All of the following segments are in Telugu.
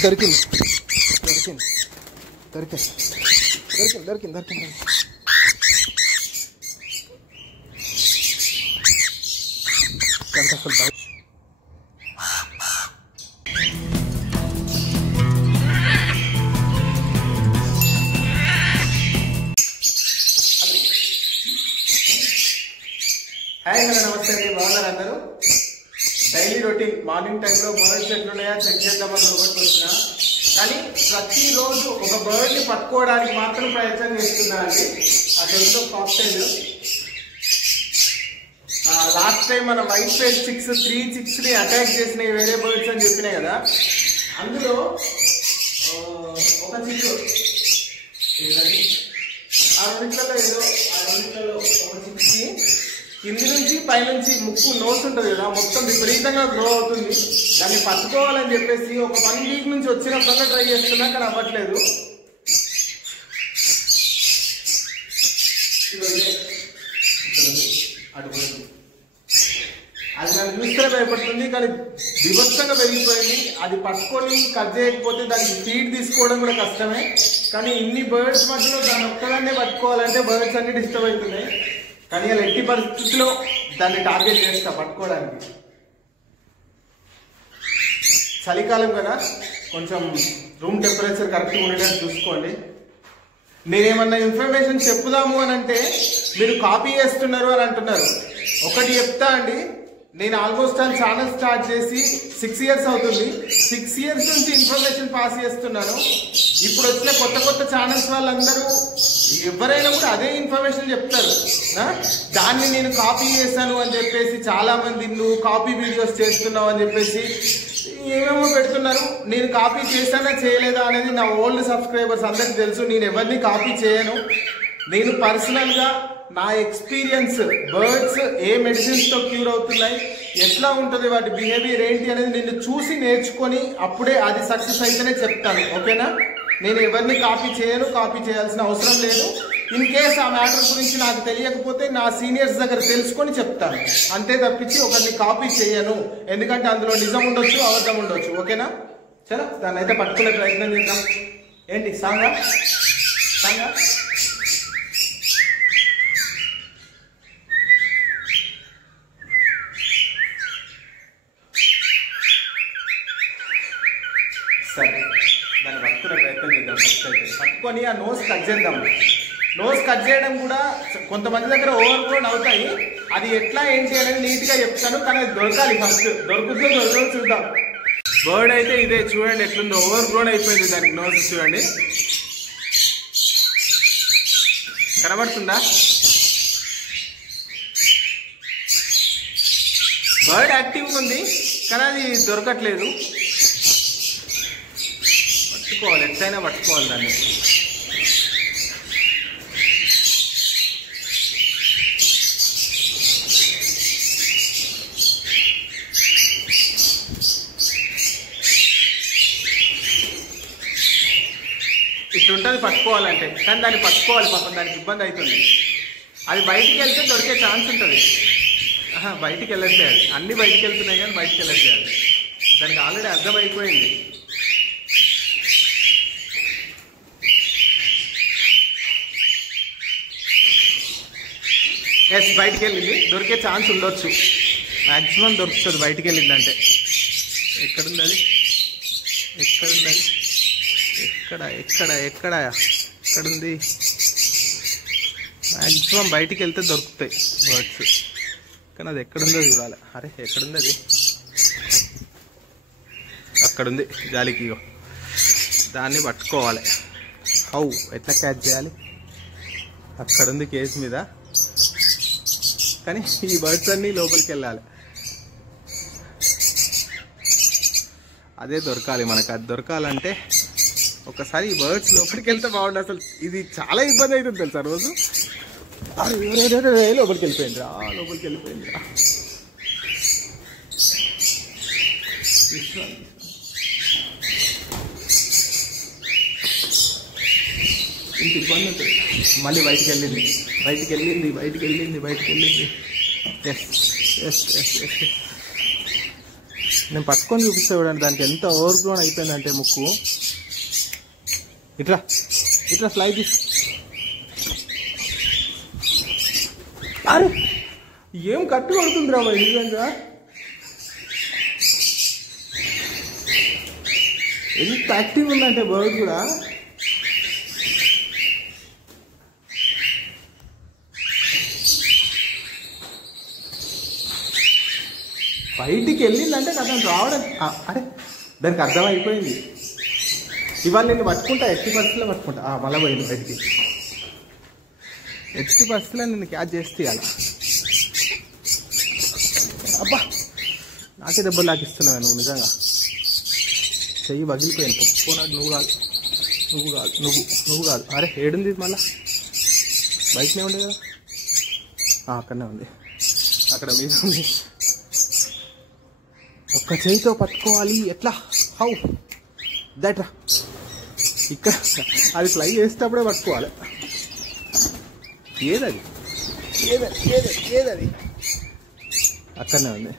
దొరికింది దొరికింది దొరికింది దొరికింది దొరికింది దొరికింది అసలు హాయ్ హలో నమస్తే అండి, బాగున్నారు అందరూ? డైలీ రొటీన్ మార్నింగ్ టైంలో బర్డ్స్ ఎట్లున్నాయా చెక్ చేద్దామని లోపలికి వచ్చిన, కానీ ప్రతిరోజు ఒక బర్డ్ని పట్టుకోవడానికి మాత్రం ప్రయత్నం చేస్తున్నా అండి. అదేంటో కాక్టైల్ లాస్ట్ టైం మన వైట్ ఫేస్ చిక్స్ 3 చిక్స్ని అటాక్ చేసినాయి వేరే బర్డ్స్ అని చెప్పినాయి కదా. అందులో ఒక చిక్కు ఆ రెండిట్లలో ఒక చిక్స్ని కింది నుంచి పైనుంచి ముక్కు నోస్ ఉంటుంది కదా, మొత్తం విపరీతంగా గ్రో అవుతుంది. దాన్ని పట్టుకోవాలని చెప్పేసి ఒక 1 వీక్ నుంచి వచ్చినప్పుడు ట్రై చేస్తున్నా, కానీ అవ్వట్లేదు. అది నన్ను చూస్తే భయపడుతుంది, కానీ విభత్సంగా పెరిగిపోయింది. అది పట్టుకొని కట్ చేయకపోతే దానికి ఫీడ్ తీసుకోవడం కూడా కష్టమే. కానీ ఇన్ని బర్డ్స్ మధ్యలో దాన్ని ఒక్కదాన్నే పట్టుకోవాలంటే బర్డ్స్ అన్ని డిస్టర్బ్ అవుతున్నాయి. కానీ అలా ఎట్టి పరిస్థితుల్లో దాన్ని టార్గెట్ చేస్తా పట్టుకోవడానికి. చలికాలం కదా, కొంచెం రూమ్ టెంపరేచర్ కరెక్ట్గా ఉండేటట్టు చూసుకోండి. నేనేమన్నా ఇన్ఫర్మేషన్ చెప్పుదాము అని అంటే మీరు కాపీ చేస్తున్నారు అని అంటున్నారు. ఒకటి చెప్తా అండి, నేను ఆల్మోస్ట్ ఆ ఛానల్ స్టార్ట్ చేసి 6 ఇయర్స్ అవుతుంది. 6 ఇయర్స్ నుంచి ఇన్ఫర్మేషన్ పాస్ చేస్తున్నాను. ఇప్పుడు వచ్చిన కొత్త ఛానల్స్ వాళ్ళందరూ ఎవరైనా కూడా అదే ఇన్ఫర్మేషన్ చెప్తారు. దాన్ని నేను కాపీ చేశాను అని చెప్పేసి చాలా మంది నువ్వు కాపీ వీడియోస్ చేస్తున్నావు అని చెప్పేసి ఏమేమో పెడుతున్నారు. నేను కాపీ చేశానా చేయలేదా అనేది నా ఓల్డ్ సబ్స్క్రైబర్స్ అందరికి తెలుసు. నేను ఎవరిని కాపీ చేయను. నేను పర్సనల్గా నా ఎక్స్పీరియన్స్, బర్డ్స్ ఏ మెడిసిన్స్తో క్యూర్ అవుతున్నాయి, ఎట్లా ఉంటుంది, వాటి బిహేవియర్ ఏంటి అనేది నిన్ను చూసి నేర్చుకొని అప్పుడే అది సక్సెస్ అయితేనే చెప్తాను. ఓకేనా? నేను ఎవరిని కాపీ చేయను, కాపీ చేయాల్సిన అవసరం లేదు. ఇన్ కేస్ ఆ మ్యాటర్ గురించి నాకు తెలియకపోతే నా సీనియర్స్ దగ్గర తెలుసుకొని చెప్తాను, అంతే తప్పించి ఒకరిని కాపీ చేయను. ఎందుకంటే అందులో నిజం ఉండొచ్చు, అబద్ధం ఉండొచ్చు. ఓకేనా? చలో దాన్ని అయితే పట్టుకునే ప్రయత్నం చేద్దాం. ఏంటి సాంగా సాంగా సరే, దాన్ని పట్టుకునే ప్రయత్నం చేద్దాం. ఫస్ట్ అయితే పట్టుకొని ఆ నోస్ కట్ చేద్దాం. నోస్ కట్ చేయడం కూడా కొంతమంది దగ్గర ఓవర్ గ్రోన్ అవుతాయి. అది ఎట్లా ఏంటి అనేది నీట్గా చెప్తాను, కానీ అది దొరకాలి. ఫస్ట్ దొరుకుతుందో దొరకదో చూద్దాం. బర్డ్ అయితే ఇదే చూడండి ఎట్లుందో, ఓవర్ గ్రోన్ అయిపోయింది దానికి నోస్. చూడండి, కనబడుతుందా? బర్డ్ యాక్టివ్గా ఉంది, కానీ అది దొరకట్లేదు. పట్టుకోవాలి, ఎట్లయినా పట్టుకోవాలి దాన్ని. ఇట్లుంటుంది పట్టుకోవాలంటే, కానీ దాన్ని పట్టుకోవాలి. పాపం దానికి ఇబ్బంది అవుతుంది. అది బయటికి వెళ్తే దొరికే ఛాన్స్ ఉంటుంది. బయటికి వెళ్ళట్లేదు, అన్నీ బయటికి వెళ్తున్నాయి కానీ బయటికి వెళ్ళట్లేదు. దానికి ఆల్రెడీ అర్థమైపోయింది. ఎస్, బయటికి వెళ్ళింది. దొరికే ఛాన్స్ ఉండొచ్చు, మ్యాక్సిమం దొరుకుతుంది బయటికి వెళ్ళిందంటే. ఎక్కడుంది అది? ఎక్కడుంది అది? ఎక్కడుంది? మ్యాక్సిమం బయటికి వెళ్తే దొరుకుతాయి బర్డ్స్, కానీ అది ఎక్కడుందో చూడాలి. అరే ఎక్కడుంది అది? అక్కడుంది జాలికి. దాన్ని పట్టుకోవాలి. హౌ, ఎట్లా క్యాచ్ చేయాలి? అక్కడుంది కేసు మీద, కానీ ఈ బర్డ్స్ అన్నీ లోపలికి వెళ్ళాలి. అదే దొరకాలి మనకు. అది దొరకాలంటే ఒకసారి ఈ బర్డ్స్ లోపలికి వెళ్తే బాగుండు. అసలు ఇది చాలా ఇబ్బంది అవుతుంది తెలుసా రోజు. లోపలికి వెళ్ళిపోయిందిరా, లోపలికి వెళ్ళిపోయిందిరా. ఇంత ఇబ్బంది ఉంటుంది. మళ్ళీ బయటికి వెళ్ళింది. ఎస్ నేను పట్టుకొని చూపిస్తా చూడండి, దానికి ఎంత ఓవర్ గ్రోన్ అయిపోయిందంటే ముక్కు. ఇట్లా ఇట్లా స్లైడ్ తీసి. అరే ఏం కట్టు కొడుతుంది రా నిజంగా, ఎంత యాక్టివ్ ఉందంటే బర్డ్ కూడా. బయటికి వెళ్ళిందంటే కథం రావడం. అరే దానికి అర్థమైపోయింది. ఇవాళ నేను పట్టుకుంటా, ఎట్టి పరిస్థితుల్లో పట్టుకుంటా. మళ్ళీ పోయింది బయటికి. ఎట్టి పరిస్థితుల్లో నేను క్యాచ్ చేస్తే అలా. అబ్బా నాకే దెబ్బలు లాగిస్తున్నావు నువ్వు నిజంగా. చెయ్యి పగిలిపోయాను. పొప్పుకోనాడు. నువ్వు కాదు. అరే ఏడుంది మళ్ళా? బయటనే ఉండే కదా. అక్కడనే ఉంది, అక్కడ మీద ఉంది. ఒక్క చేయితో పట్టుకోవాలి. ఎట్లా? హౌ దట్ రా. ఇక్కడ అది ఫ్లై చేసేటప్పుడే పట్టుకోవాలి. ఏదది అక్కడనే ఉంది.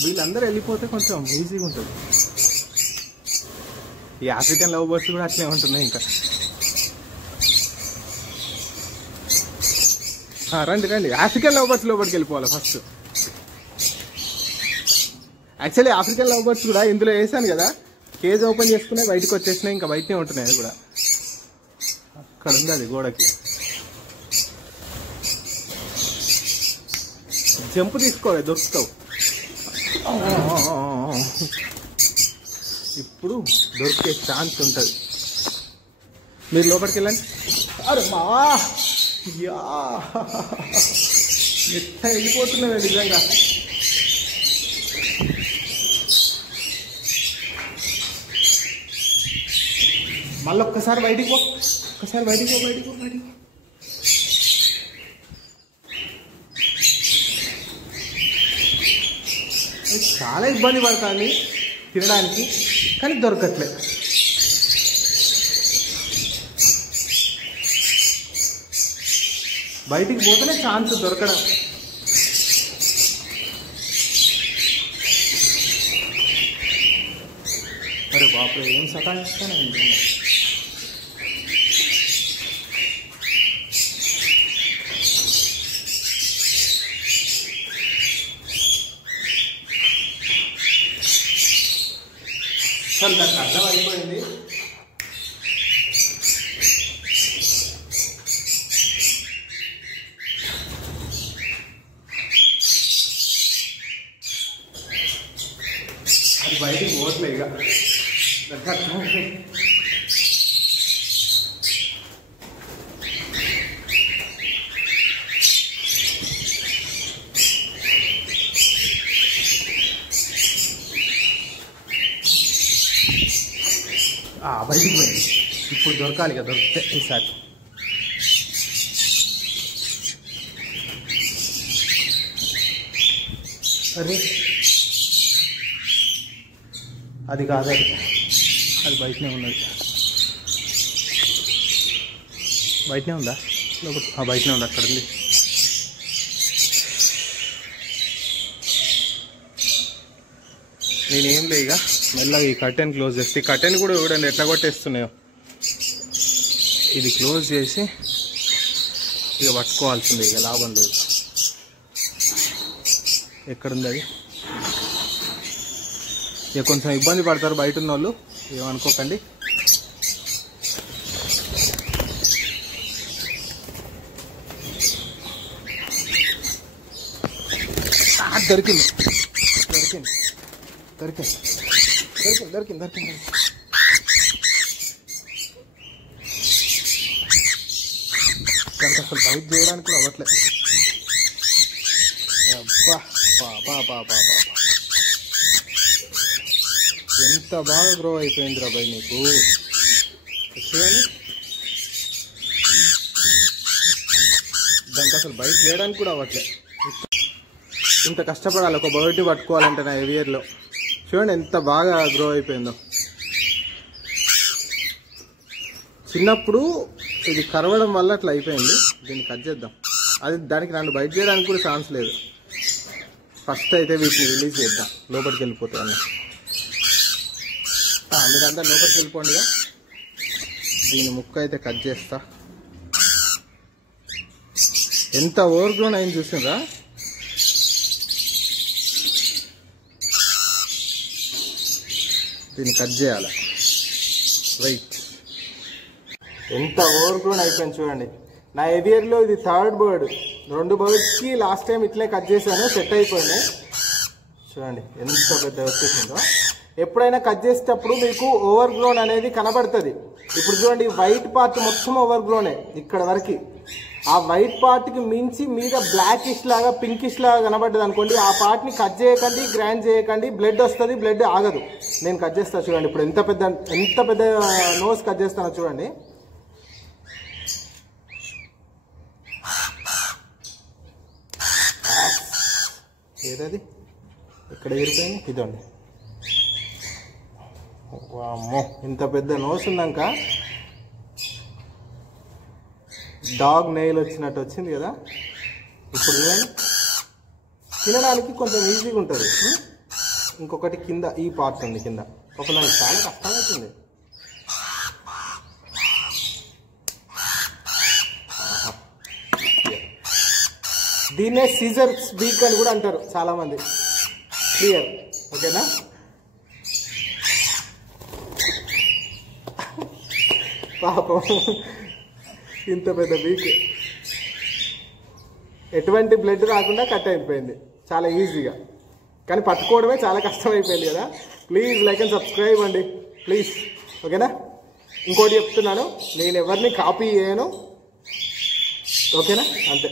వీళ్ళందరూ వెళ్ళిపోతే కొంచెం ఈజీగా ఉంటుంది. ఈ ఆఫ్రికన్ లవ్ బర్డ్స్ కూడా అట్లే ఉంటున్నాయి. ఇంకా రండి. ఆఫ్రికన్ లవ్ బర్డ్స్ లోపలికి వెళ్ళిపోవాలి first. Actually African love birds కూడా ఇందులో వేసాను కదా, కేజ్ ఓపెన్ చేసుకున్నాయి, బయటకు వచ్చేసినాయి. ఇంకా బయటనే ఉంటున్నాయి. అది కూడా అక్కడ ఉంది, అది గోడకి. జంపు తీసుకోవాలి, దొరుకుతావు. ఇప్పుడు దొరికే ఛాన్స్ ఉంటుంది. మీరు లోపలికి వెళ్ళండి. అరే మా యా ఎట్లా వెళ్ళిపోతున్నాయి నిజంగా. మళ్ళీ ఒక్కసారి బయటికి పో. చాలా ఇబ్బంది పడతాను తినడానికి, కానీ దొరకట్లేదు. బయటికి పోతేనే ఛాన్స్ దొరకడం. అరే బాపురే ఏం సతాయిస్తాను. సార్ దానికి అర్థం అయిపోయింది. అది బయటికి పోవట్లే ఇక. బయటికి పోయింది. ఇప్పుడు దొరకాలి ఇక, దొరికితే ఈసారి. అరే అది కాదు, అది బయటనే ఉన్నది. బయటనే ఉందా? బయటనే ఉంది, అక్కడ ఉంది. నేనేం లే ఇక మెల్లగా ఈ కర్టెన్ క్లోజ్ చేస్తే, ఈ కర్టెన్ కూడా చూడండి ఎట్లా కొట్టేస్తున్నాయో. ఇది క్లోజ్ చేసి ఇక పట్టుకోవాల్సిందే, ఇక లాభం లేదు. ఎక్కడుంది అది? ఇక కొంచెం ఇబ్బంది పడతారు బయట ఉన్న వాళ్ళు, ఏమనుకోకండి. దొరికింది. దానికి అసలు బైట్ చేయడానికి కూడా అవ్వట్లేదు. ఎంత బాగా గ్రో అయిపోయింది రా బాయ్ నీకు. చూడండి, దానికి అసలు బైట్ చేయడానికి కూడా అవ్వట్లేదు. ఇంత కష్టపడాలి ఒక బర్డ్ పట్టుకోవాలంటే నా ఇయర్లో. చూడండి ఎంత బాగా గ్రో అయిపోయిందో. చిన్నప్పుడు ఇది కరవడం వల్ల అట్లా అయిపోయింది. దీన్ని కట్ చేద్దాం. అది దానికి నన్ను బయట చేయడానికి కూడా ఛాన్స్ లేదు. ఫస్ట్ అయితే వీటిని రిలీజ్ చేద్దాం, లోపలికి వెళ్ళిపోతాయి అన్న. మీరంతా లోపలికి వెళ్ళిపోండిగా. దీని ముక్క అయితే కట్ చేస్తా. ఎంత ఓవర్ గ్రోన్ అయింది చూసిండ్రా. దీన్ని కట్ చేయాలి. రైట్, ఎంత ఓవర్ గ్రోన్ అయిపోయింది చూడండి. నా ఏరియాలో ఇది థర్డ్ బర్డ్. 2 బర్డ్స్కి లాస్ట్ టైం ఇట్లే కట్ చేశాను, సెట్ అయిపోయినాయి. చూడండి ఎంత పెద్ద వచ్చేసిందో. ఎప్పుడైనా కట్ చేసేటప్పుడు మీకు ఓవర్ గ్రోన్ అనేది కనబడుతుంది. ఇప్పుడు చూడండి, వైట్ పార్ట్ మొత్తం ఓవర్ గ్రోనే ఇక్కడ వరకు. ఆ వైట్ పార్ట్కి మించి మీద బ్లాకిష్ లాగా పింకిష్ లాగా కనబడ్డది అనుకోండి, ఆ పార్ట్ని కట్ చేయకండి, గ్రైండ్ చేయకండి. బ్లడ్ వస్తుంది, బ్లడ్ ఆగదు. నేను కట్ చేస్తాను చూడండి. ఇప్పుడు ఎంత పెద్ద నోస్ కట్ చేస్తానో చూడండి. ఏదది ఇక్కడ ఎగిరిపోయింది, ఇదండి. వామ్మో, ఇంత పెద్ద నోస్ ఉన్నాక డాగ్ నెయిల్ వచ్చినట్టు వచ్చింది కదా. ఇప్పుడు చూడండి, తినడానికి కొంచెం ఈజీగా ఉంటుంది. ఇంకొకటి కింద ఈ పార్ట్ ఉంది, కింద ఒక నాకు చాలా కష్టమవుతుంది. దీన్నే సీజర్స్ బీక్ అని కూడా అంటారు చాలా మంది. క్లియర్, ఓకేనా. పాపం ఇంత పెద్ద బీక్, ఎటువంటి బ్లడ్ రాకుండా కట్ అయిపోయింది చాలా ఈజీగా. కానీ పట్టుకోవడమే చాలా కష్టమైపోయింది కదా. ప్లీజ్ లైక్ అండ్ సబ్స్క్రైబ్ అండి ప్లీజ్, ఓకేనా. ఇంకోటి చెప్తున్నాను, నేను ఎవరిని కాపీ చేయను, ఓకేనా. అంతే.